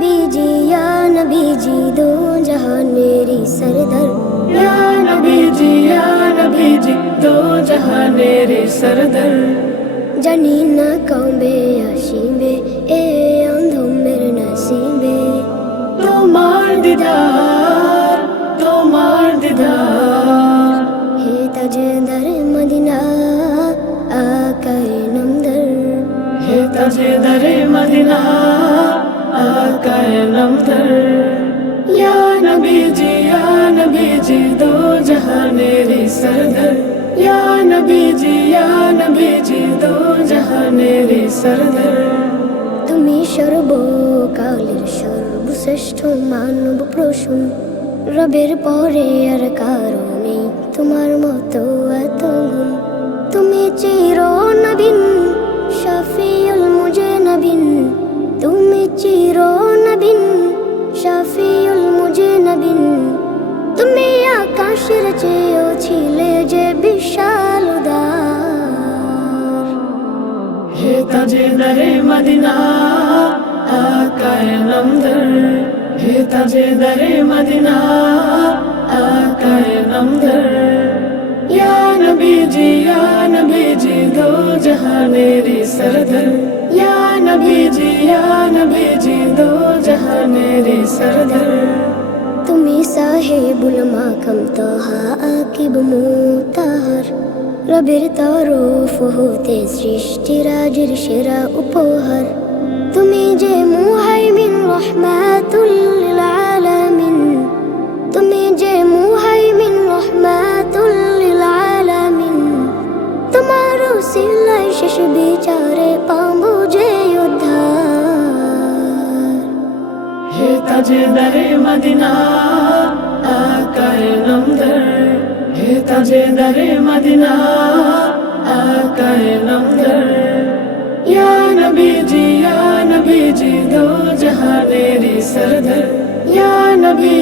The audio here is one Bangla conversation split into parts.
नबी जी दो जहान मेरी सरदार। या नबी जी दो जहान मेरे सरदार। জানি না কবে আসিবে এ অন্ধমের নসিবে, তোমার দিদার, তোমার দিদার। হে তাজদার মদিনা আকায়ে নামদার। হে তাজদার মদিনা आकाए नमदर। या नबी जी दो जहान मेरे सरदार। या नबी जी दो जहान मेरे सरदार। তুমি সর্বকালের সর্বশ্রেষ্ঠ মানব প্রসূন, রবের পরে আর কারো নেই তোমার মতো এত গুণ। তুমি চির নবীন শাফিউল মুজনবিন, তুমি চির নবীন শাফিউল মুজনবিন। তুমি আকাশের চেয়েও ছিলে যে বিশাল উদার। হে তাজদারে মদিনা আকায়ে নামদার। হে তাজদারে মদিনা आकाए नमदर। या नबी जी दो जहान मेरे सरदार। या नबी जी दो जहान मेरे सरदार। তুমি সাহেবুল মাকাম তাহা আকিব মুতাহার, রবের তরফ হতে সৃষ্টি রাজের সেরা উপহার। তুমি যে মুহাইমিন রহমাতুল লিল আলামিন, তুমি যে মুহাইমিন রহমাতুল লিল আলামিন। তোমার উসিলায় শেষ বিচারে পাবো যে উদ্ধার। হে তাজদারে মদিনা আকায়ে নামদার। হে তাজদারে মদিনা आकाए नमदर। या नबी जी दो जहान मेरे सरदार। या नबी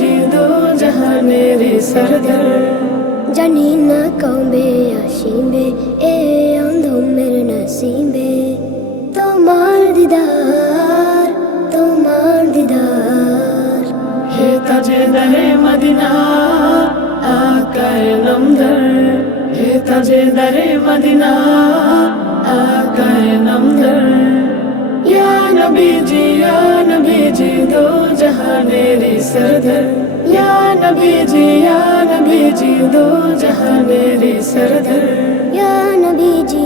जी दो जहान मेरे सरदार। জানি না কবে আসিবে এ অন্ধমের নসিবে, তোমার দিদার, তোমার দিদার। হে তাজদারে মদিনা আকায়ে নামদার। হে তাজদারে মদিনা आकाए नमदर। या नबी जी दो जहान मेरे सरदार। या नबी जी दो जहान मेरे सरदार। या नबी जी